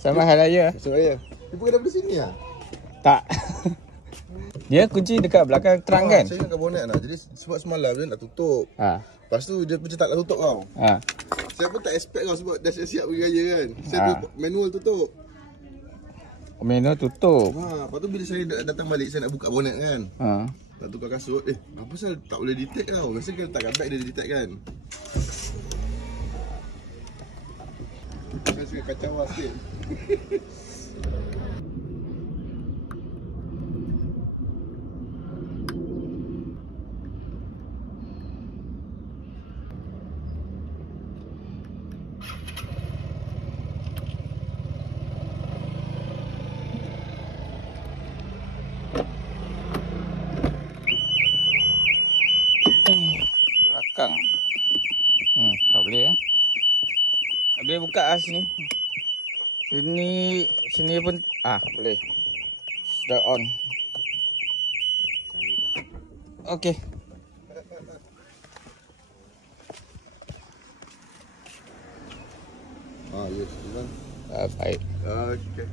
Selamat Hari Raya. Masuk raya. Dia bukan daripada sini lah? Tak. Dia kunci dekat belakang terang kan? Saya ingatkan bonet nak. Jadi sebab semalam dia nak tutup. Lepas tu dia macam tak nak tutup tau. Saya pun tak expect tau sebab dah siap-siap pergi raya kan. Saya tu manual tutup. Manual tutup. Lepas tu bila saya datang balik saya nak buka bonet kan. Nak tukar kasut. Apa pasal tak boleh detect tau. Biasa kalau letakkan bag dia detect kan. Saya suka kacau lah sikit. Belakang. Tak boleh tak boleh buka lah sini. Sini pun boleh. Sudah on. Okey. Yes, Baik. okay.